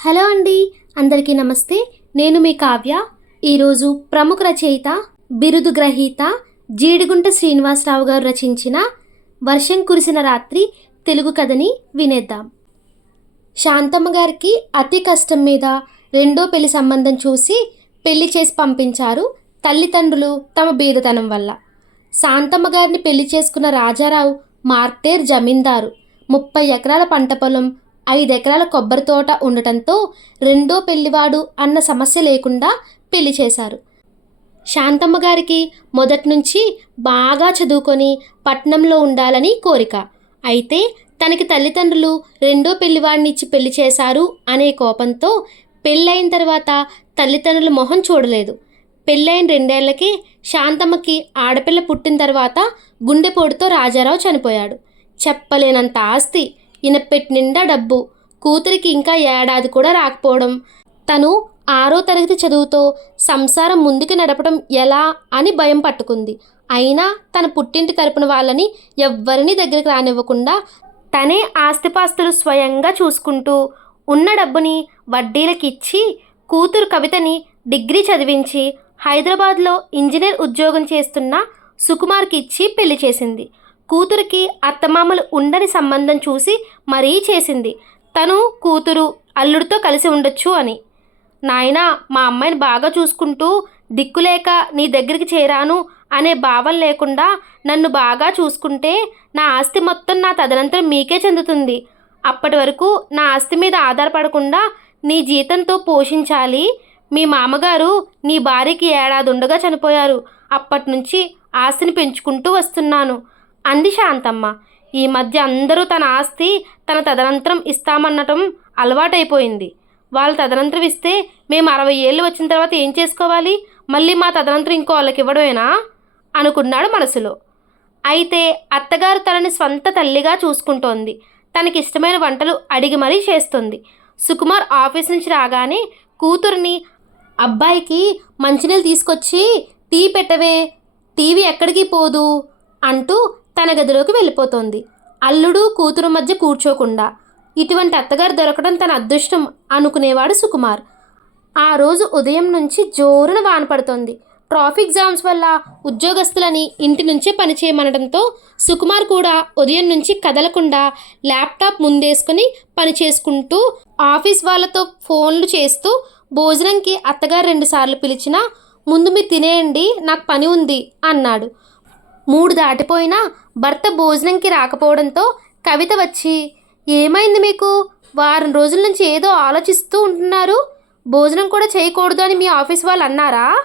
Hello అండి అందరికీ నమస్తే. నేను మీ కావ్య. ఈరోజు ప్రముఖ రచయిత బిరుదు గ్రహీత జీడిగుంట శ్రీనివాసరావు గారు రచించిన వర్షం కురిసిన రాత్రి తెలుగు కథని వినేద్దాం. శాంతమ్మ గారికి అతి కష్టం మీద రెండో పెళ్ళి సంబంధం చూసి పెళ్ళి చేసి పంపించారు తల్లిదండ్రులు తమ బీదతనం వల్ల. శాంతమ్మ గారిని పెళ్ళి చేసుకున్న రాజారావు మార్టేర్ జమీందారు. ముప్పై ఎకరాల పంట పొలం ఐదు ఎకరాల కొబ్బరి తోట ఉండటంతో రెండో పెళ్ళివాడు అన్న సమస్య లేకుండా పెళ్ళి చేశారు. శాంతమ్మ గారికి మొదటి నుంచి బాగా చదువుకొని పట్నంలో ఉండాలని కోరిక. అయితే తనకి తల్లిదండ్రులు రెండో పెళ్ళివాడిని ఇచ్చి పెళ్ళి చేశారు అనే కోపంతో పెళ్ళైన తర్వాత తల్లిదండ్రుల మొహం చూడలేదు. పెళ్ళైన రెండేళ్ళకి శాంతమ్మకి ఆడపిల్ల పుట్టిన తర్వాత గుండెపోటుతో రాజారావు చనిపోయాడు. చెప్పలేనంత ఆస్తి ఇనపెట్టి నిండా డబ్బు. కూతురికి ఇంకా ఏడాది కూడా రాకపోవడం. తను ఆరో తరగతి చదువుతో సంసారం ముందుకు నడపడం ఎలా అని భయం పట్టుకుంది. అయినా తన పుట్టింటి తరపున వాళ్ళని ఎవ్వరిని దగ్గరికి రానివ్వకుండా తనే ఆస్తిపాస్తులు స్వయంగా చూసుకుంటూ ఉన్న డబ్బుని వడ్డీలకి ఇచ్చి కూతురు కవితని డిగ్రీ చదివించి హైదరాబాద్లో ఇంజనీర్ ఉద్యోగం చేస్తున్న సుకుమార్కి ఇచ్చి పెళ్ళి చేసింది. కూతురికి అత్తమామలు ఉండని సంబంధం చూసి మరీ చేసింది. తను కూతురు అల్లుడితో కలిసి ఉండొచ్చు అని. నాయనా మా అమ్మాయిని బాగా చూసుకుంటూ దిక్కులేక నీ దగ్గరికి చేరాను అనే భావం లేకుండా నన్ను బాగా చూసుకుంటే నా ఆస్తి మొత్తం నా తదనంతరం మీకే చెందుతుంది. అప్పటి వరకు నా ఆస్తి మీద ఆధారపడకుండా నీ జీతంతో పోషించాలి. మీ మామగారు నీ భార్యకి ఏడాది ఉండగా చనిపోయారు. అప్పటి నుంచి ఆస్తిని పెంచుకుంటూ వస్తున్నాను. అంది శాంతమ్మ. ఈ మధ్య అందరూ తన ఆస్తి తన తదనంతరం ఇస్తామన్నటం అలవాటైపోయింది. వాళ్ళు తదనంతరం ఇస్తే మేము అరవై ఏళ్ళు వచ్చిన తర్వాత ఏం చేసుకోవాలి? మళ్ళీ మా తదనంతరం ఇంకో వాళ్ళకి ఇవ్వడమేనా అనుకున్నాడు మనసులో. అయితే అత్తగారు తనని స్వంత తల్లిగా చూసుకుంటోంది. తనకి ఇష్టమైన వంటలు అడిగి మరీ చేస్తుంది. సుకుమార్ ఆఫీస్ నుంచి రాగానే కూతుర్ని అబ్బాయికి మంచినీళ్ళు తీసుకొచ్చి టీ పెట్టవే. టీవీ ఎక్కడికి పోదు? అంటూ తన గదిలోకి వెళ్ళిపోతోంది. అల్లుడు కూతురు మధ్య కూర్చోకుండా ఇటువంటి అత్తగారు దొరకడం తన అదృష్టం అనుకునేవాడు సుకుమార్. ఆ రోజు ఉదయం నుంచి జోరున వాన పడుతోంది. ట్రాఫిక్ జామ్స్ వల్ల ఉద్యోగస్తులని ఇంటి నుంచే పనిచేయమనడంతో సుకుమార్ కూడా ఉదయం నుంచి కదలకుండా ల్యాప్టాప్ ముందేసుకుని పని చేసుకుంటూ ఆఫీస్ వాళ్ళతో ఫోన్లు చేస్తూ భోజనంకి అత్తగారు రెండుసార్లు పిలిచినా ముందు మీరు తినేయండి నాకు పని ఉంది అన్నాడు. మూడు దాటిపోయినా భర్త భోజనంకి రాకపోవడంతో కవిత వచ్చి ఏమైంది మీకు? వారం రోజుల నుంచి ఏదో ఆలోచిస్తూ ఉంటున్నారు? భోజనం కూడా చేయకూడదు అని మీ ఆఫీస్ వాళ్ళు అన్నారా?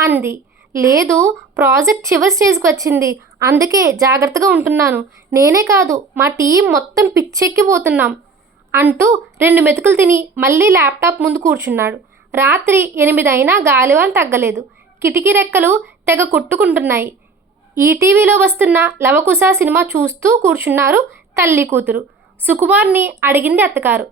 అంది. లేదు ప్రాజెక్ట్ చివరి స్టేజ్కి వచ్చింది. అందుకే జాగ్రత్తగా ఉంటున్నాను. నేనే కాదు మా టీం మొత్తం పిచ్చెక్కిపోతున్నాం అంటూ రెండు మెతుకులు తిని మళ్ళీ ల్యాప్టాప్ ముందు కూర్చున్నాడు. రాత్రి ఎనిమిది అయినా గాలివాన్ తగ్గలేదు. కిటికీ రెక్కలు తెగ కొట్టుకుంటున్నాయి. ఈటీవీలో వస్తున్న లవకుశ సినిమా చూస్తూ కూర్చున్నారు తల్లి కూతురు. సుకుమార్ని అడిగింది అత్తగారు.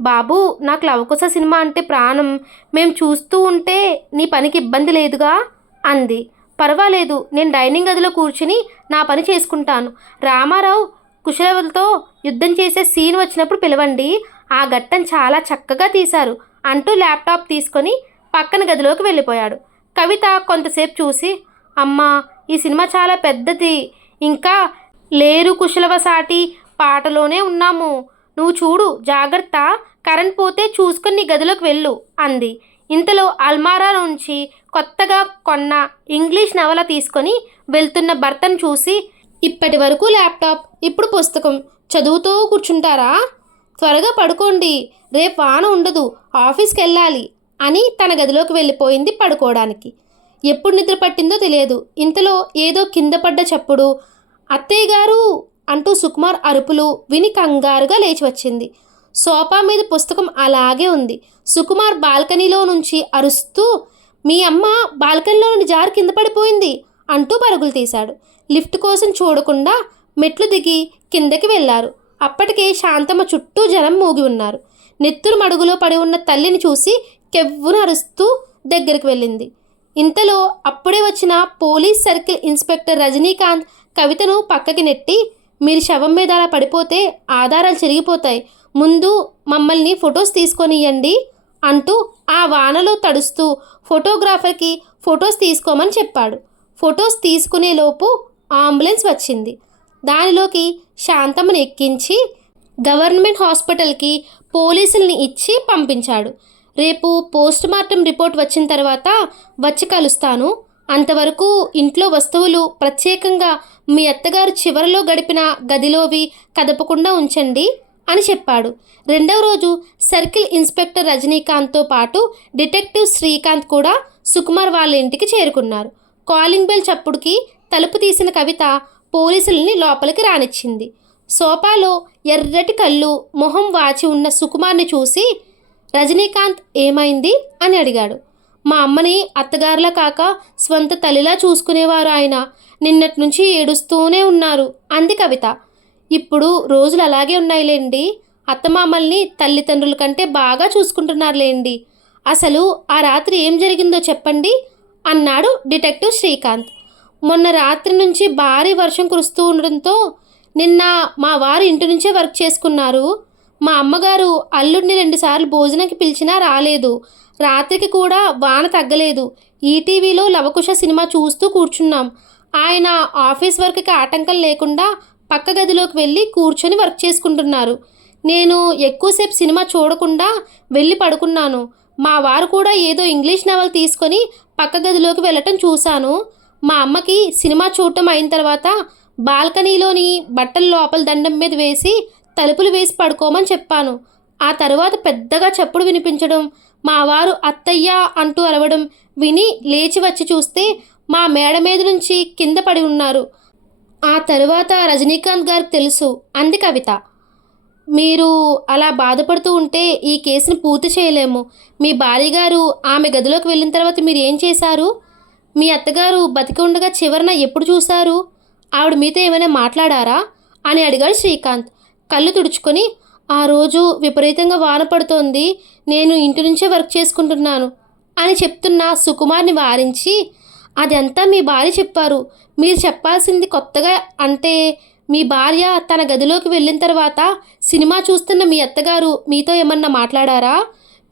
బాబు నాకు లవకుశ సినిమా అంటే ప్రాణం. మేము చూస్తూ ఉంటే నీ పనికి ఇబ్బంది లేదుగా? అంది. పర్వాలేదు నేను డైనింగ్ గదిలో కూర్చుని నా పని చేసుకుంటాను. రామారావు కుశలవులతో యుద్ధం చేసే సీన్ వచ్చినప్పుడు పిలవండి. ఆ ఘట్టం చాలా చక్కగా తీశారు అంటూ ల్యాప్టాప్ తీసుకొని పక్కన గదిలోకి వెళ్ళిపోయాడు. కవిత కొంతసేపు చూసి అమ్మా ఈ సినిమా చాలా పెద్దది. ఇంకా లేరు కుశలవసాటి పాటలోనే ఉన్నాము. నువ్వు చూడు జాగ్రత్త. కరెంట్ పోతే చూసుకుని నీ గదిలోకి వెళ్ళు అంది. ఇంతలో అల్మారా నుంచి కొత్తగా కొన్న ఇంగ్లీష్ నవల తీసుకొని వెళ్తున్న భర్తను చూసి ఇప్పటి వరకు ల్యాప్టాప్ ఇప్పుడు పుస్తకం చదువుతూ కూర్చుంటారా? త్వరగా పడుకోండి. రేపు వాన ఉండదు. ఆఫీస్కి వెళ్ళాలి అని తన గదిలోకి వెళ్ళిపోయింది పడుకోవడానికి. ఎప్పుడు నిద్ర పట్టిందో తెలియదు. ఇంతలో ఏదో కింద పడ్డ చప్పుడు అత్తయ్య గారు అంటూ సుకుమార్ అరుపులు విని కంగారుగా లేచి వచ్చింది. సోఫా మీద పుస్తకం అలాగే ఉంది. సుకుమార్ బాల్కనీలో నుంచి అరుస్తూ మీ అమ్మ బాల్కనీలో నుండి కింద పడిపోయింది అంటూ పరుగులు తీశాడు. లిఫ్ట్ కోసం చూడకుండా మెట్లు దిగి కిందకి వెళ్ళారు అప్పటికే శాంతమ్మ చుట్టూ జనం మూగి ఉన్నారు. నెత్తురు మడుగులో పడి ఉన్న తల్లిని చూసి కెవ్వున అరుస్తూ దగ్గరికి వెళ్ళింది. ఇంతలో అప్పుడే వచ్చిన పోలీస్ సర్కిల్ ఇన్స్పెక్టర్ రజనీకాంత్ కవితను పక్కకి నెట్టి మీరు శవం మీద అలా పడిపోతే ఆధారాలు చెరిగిపోతాయి. ముందు మమ్మల్ని ఫొటోస్ తీసుకొనియండి అంటూ ఆ వానలో తడుస్తూ ఫోటోగ్రాఫర్కి ఫొటోస్ తీసుకోమని చెప్పాడు. ఫొటోస్ తీసుకునేలోపు అంబులెన్స్ వచ్చింది. దానిలోకి శాంతమ్మను ఎక్కించి గవర్నమెంట్ హాస్పిటల్కి పోలీసుల్ని ఇచ్చి పంపించాడు. రేపు పోస్ట్ మార్టం రిపోర్ట్ వచ్చిన తర్వాత వచ్చి కలుస్తాను. అంతవరకు ఇంట్లో వస్తువులు ప్రత్యేకంగా మీ అత్తగారు చివరిలో గడిపిన గదిలోవి కదపకుండా ఉంచండి అని చెప్పాడు. రెండవ రోజు సర్కిల్ ఇన్స్పెక్టర్ రజనీకాంత్తో పాటు డిటెక్టివ్ శ్రీకాంత్ కూడా సుకుమార్ వాళ్ళ ఇంటికి చేరుకున్నారు. కాలింగ్ బెల్ చప్పుడుకి తలుపు తీసిన కవిత పోలీసుల్ని లోపలికి రానిచ్చింది. సోఫాలో ఎర్రటి కళ్ళు మొహం వాచి ఉన్న సుకుమార్ని చూసి రజనీకాంత్ ఏమైంది అని అడిగాడు. మా అమ్మని అత్తగారులా కాక స్వంత తల్లిలా చూసుకునేవారు ఆయన. నిన్నటి నుంచి ఏడుస్తూనే ఉన్నారు అంది కవిత. ఇప్పుడు రోజులు అలాగే ఉన్నాయిలేండి. అత్తమామల్ని తల్లిదండ్రుల కంటే బాగా చూసుకుంటున్నారులేండి. అసలు ఆ రాత్రి ఏం జరిగిందో చెప్పండి అన్నాడు డిటెక్టివ్ శ్రీకాంత్. మొన్న రాత్రి నుంచి భారీ వర్షం కురుస్తూ ఉండడంతో నిన్న మా వారు ఇంటి నుంచే వర్క్ చేసుకున్నారు. మా అమ్మగారు అల్లుడిని రెండుసార్లు భోజనంకి పిలిచినా రాలేదు. రాత్రికి కూడా వాన తగ్గలేదు. ఈటీవీలో లవకుశ సినిమా చూస్తూ కూర్చున్నాం. ఆయన ఆఫీస్ వర్క్కి ఆటంకం లేకుండా పక్క గదిలోకి వెళ్ళి కూర్చొని వర్క్ చేసుకుంటున్నారు. నేను ఎక్కువసేపు సినిమా చూడకుండా వెళ్ళి పడుకున్నాను. మా వారు కూడా ఏదో ఇంగ్లీష్ నవల్ తీసుకొని పక్క గదిలోకి వెళ్ళటం చూశాను. మా అమ్మకి సినిమా చూడటం అయిన తర్వాత బాల్కనీలోని బట్టలు లోపల దండం మీద వేసి తలుపులు వేసి పడుకోమని చెప్పాను. ఆ తర్వాత పెద్దగా చప్పుడు వినిపించడం మా వారు అత్తయ్య అంటూ అరవడం విని లేచి వచ్చి చూస్తే మా మేడ మీద నుంచి కింద పడి ఉన్నారు. ఆ తరువాత రజనీకాంత్ గారికి తెలుసు. అంది కవిత. మీరు అలా బాధపడుతూ ఉంటే ఈ కేసును పూర్తి చేయలేము. మీ భార్య గారు ఆమె గదిలోకి వెళ్ళిన తర్వాత మీరు ఏం చేశారు? మీ అత్తగారు బతికి ఉండగా చివరన ఎప్పుడు చూశారు? ఆవిడ మీతో ఏమైనా మాట్లాడారా? అని అడిగాడు శ్రీకాంత్. కళ్ళు తుడుచుకొని ఆ రోజు విపరీతంగా వాన పడుతోంది నేను ఇంటి నుంచే వర్క్ చేసుకుంటున్నాను అని చెప్తున్న సుకుమార్ని వారించి అదంతా మీ భార్య చెప్పారు. మీరు చెప్పాల్సింది కొత్తగా అంటే మీ భార్య తన గదిలోకి వెళ్ళిన తర్వాత సినిమా చూస్తున్న మీ అత్తగారు మీతో ఏమన్నా మాట్లాడారా?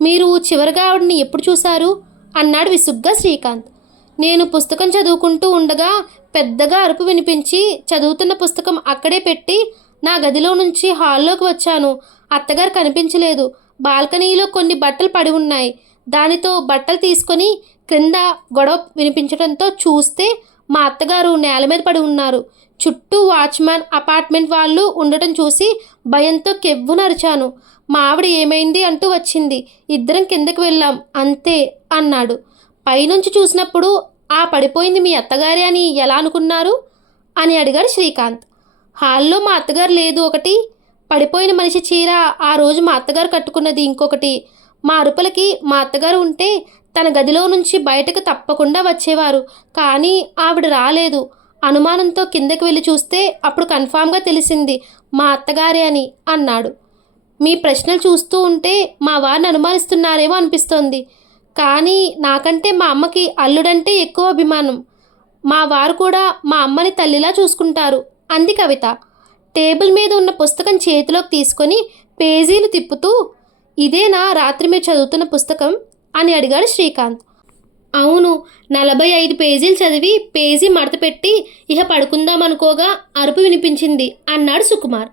మీరు చివరిగా ఆవిడని ఎప్పుడు చూశారు? అన్నాడు విసుగ్గా శ్రీకాంత్. నేను పుస్తకం చదువుకుంటూ ఉండగా పెద్దగా అరుపు వినిపించి చదువుతున్న పుస్తకం అక్కడే పెట్టి నా గదిలో నుంచి హాల్లోకి వచ్చాను. అత్తగారు కనిపించలేదు. బాల్కనీలో కొన్ని బట్టలు పడి ఉన్నాయి. దానితో బట్టలు తీసుకొని క్రింద గొడవ వినిపించడంతో చూస్తే మా అత్తగారు నేల మీద పడి ఉన్నారు. చుట్టూ వాచ్మ్యాన్ అపార్ట్మెంట్ వాళ్ళు ఉండటం చూసి భయంతో కెవ్వు నరిచాను మా ఆవిడ ఏమైంది అంటూ వచ్చింది. ఇద్దరం కిందకి వెళ్ళాం. అంతే అన్నాడు. పైనుంచి చూసినప్పుడు ఆ పడిపోయింది మీ అత్తగారే అని ఎలా అనుకున్నారు? అని అడిగాడు శ్రీకాంత్. హాల్లో మా అత్తగారు లేదు ఒకటి. పడిపోయిన మనిషి చీర ఆ రోజు మా అత్తగారు కట్టుకున్నది ఇంకొకటి. మా అరుపులకి మా అత్తగారు ఉంటే తన గదిలో నుంచి బయటకు తప్పకుండా వచ్చేవారు. కానీ ఆవిడ రాలేదు. అనుమానంతో కిందకి వెళ్ళి చూస్తే అప్పుడు కన్ఫామ్గా తెలిసింది మా అత్తగారే అని అన్నాడు. మీ ప్రశ్నలు చూస్తూ ఉంటే మా వారిని అనుమానిస్తున్నారేమో అనిపిస్తోంది. కానీ నాకంటే మా అమ్మకి అల్లుడంటే ఎక్కువ అభిమానం. మా వారు కూడా మా అమ్మని తల్లిలా చూసుకుంటారు. అంది కవిత. టేబుల్ మీద ఉన్న పుస్తకం చేతిలోకి తీసుకొని పేజీలు తిప్పుతూ ఇదేనా రాత్రి మీరు చదువుతున్న పుస్తకం? అని అడిగాడు శ్రీకాంత్. అవును నలభై ఐదు పేజీలు చదివి పేజీ మడతపెట్టి ఇహ పడుకుందాం అనుకోగా అరుపు వినిపించింది అన్నాడు సుకుమార్.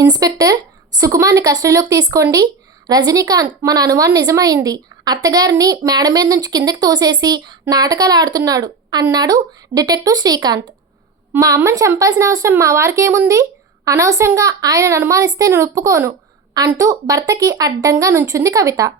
ఇన్స్పెక్టర్ సుకుమార్ని కస్టడీలోకి తీసుకోండి. రజనీకాంత్ మన అనుమానం నిజమైంది. అత్తగారిని మేడ మీద నుంచి కిందకి తోసేసి నాటకాలు ఆడుతున్నాడు అన్నాడు డిటెక్టివ్ శ్రీకాంత్. మా అమ్మని చంపాల్సిన అవసరం మా వారికి ఏముంది? అనవసరంగా ఆయనను అనుమానిస్తే నేను ఒప్పుకోను అంటూ భర్తకి అడ్డంగా నుంచుంది కవిత.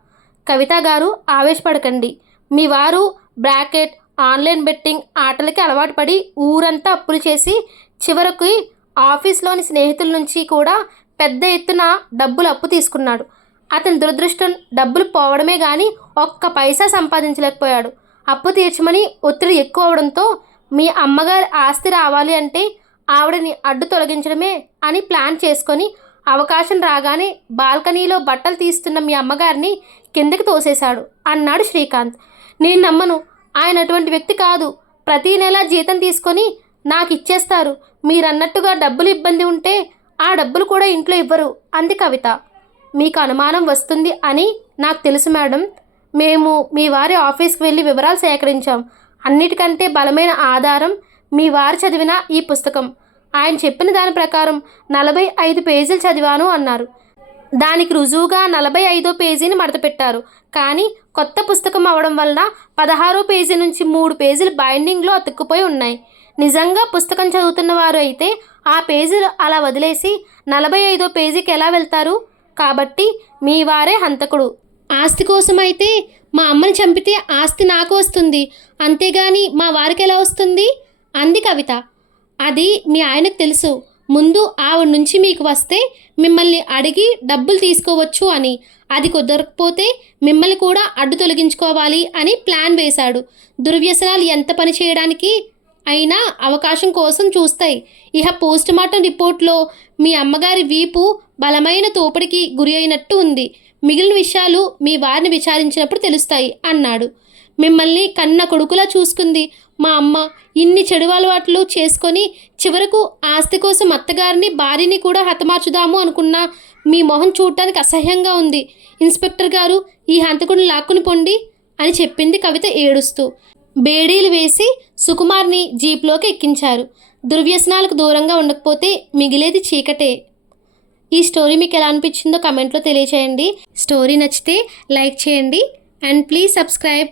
కవిత గారు ఆవేశపడకండి. మీ వారు బ్రాకెట్ ఆన్లైన్ బెట్టింగ్ ఆటలకి అలవాటు పడి ఊరంతా అప్పులు చేసి చివరకు ఆఫీస్లోని స్నేహితుల నుంచి కూడా పెద్ద ఎత్తున డబ్బులు అప్పు తీసుకున్నాడు. అతని దురదృష్టం డబ్బులు పోవడమే కానీ ఒక్క పైసా సంపాదించలేకపోయాడు. అప్పు తీర్చమని ఒత్తిడి ఎక్కువ అవడంతో మీ అమ్మగారి ఆస్తి రావాలి అంటే ఆవిడని అడ్డు తొలగించడమే అని ప్లాన్ చేసుకొని అవకాశం రాగానే బాల్కనీలో బట్టలు తీస్తున్న మీ అమ్మగారిని కిందకి తోసేశాడు. అన్నాడు శ్రీకాంత్. నేను నమ్మను. ఆయన అటువంటి వ్యక్తి కాదు. ప్రతీ నెల జీతం తీసుకొని నాకు ఇచ్చేస్తారు మీరన్నట్టుగా డబ్బులు ఇబ్బంది ఉంటే ఆ డబ్బులు కూడా ఇంట్లో ఇవ్వరు. అంది కవిత. మీకు అనుమానం వస్తుంది అని నాకు తెలుసు మేడం. మేము మీ వారి ఆఫీస్కి వెళ్ళి వివరాలు సేకరించాం. అన్నిటికంటే బలమైన ఆధారం మీ వారు చదివిన ఈ పుస్తకం. ఆయన చెప్పిన దాని ప్రకారం నలభై ఐదు పేజీలు చదివాను అన్నారు. దానికి రుజువుగా నలభై ఐదో పేజీని మడతపెట్టారు. కానీ కొత్త పుస్తకం అవడం వలన పదహారో పేజీ నుంచి మూడు పేజీలు బైండింగ్లో అతుక్కుపోయి ఉన్నాయి. నిజంగా పుస్తకం చదువుతున్న వారు అయితే ఆ పేజీలు అలా వదిలేసి నలభై ఐదో పేజీకి ఎలా వెళ్తారు? కాబట్టి మీ వారే హంతకుడు. ఆస్తి కోసం అయితే మా అమ్మని చంపితే ఆస్తి నాకు వస్తుంది. అంతేగాని మా వారికి ఎలా వస్తుంది? అంది కవిత. అది మీ ఆయనకు తెలుసు. ముందు ఆవిడ నుంచి మీకు వస్తే మిమ్మల్ని అడిగి డబ్బులు తీసుకోవచ్చు అని. అది కుదరకపోతే మిమ్మల్ని కూడా అడ్డు తొలగించుకోవాలి అని ప్లాన్ వేశాడు. దుర్వ్యసనాలు ఎంత పని చేయడానికి అయినా అవకాశం కోసం చూస్తాయి. ఇహ పోస్ట్ మార్టం రిపోర్ట్లో మీ అమ్మగారి వీపు బలమైన తోపడికి గురి అయినట్టు ఉంది. మిగిలిన విషయాలు మీ వారిని విచారించినప్పుడు తెలుస్తాయి అన్నాడు. మిమ్మల్ని కన్న కొడుకులా చూసుకుంది మా అమ్మ. ఇన్ని చెడు అలవాట్లు చేసుకొని చివరకు ఆస్తి కోసం అత్తగారిని భార్యని కూడా హతమార్చుదాము అనుకున్న మీ మొహం చూడటానికి అసహ్యంగా ఉంది. ఇన్స్పెక్టర్ గారు ఈ హంతకుడిని లాక్కుని పొండి అని చెప్పింది కవిత ఏడుస్తూ. బేడీలు వేసి సుకుమార్ని జీప్లోకి ఎక్కించారు. దుర్వ్యసనాలకు దూరంగా ఉండకపోతే మిగిలేది చీకటే. ఈ స్టోరీ మీకు ఎలా అనిపించిందో కమెంట్లో తెలియచేయండి. స్టోరీ నచ్చితే లైక్ చేయండి. And please subscribe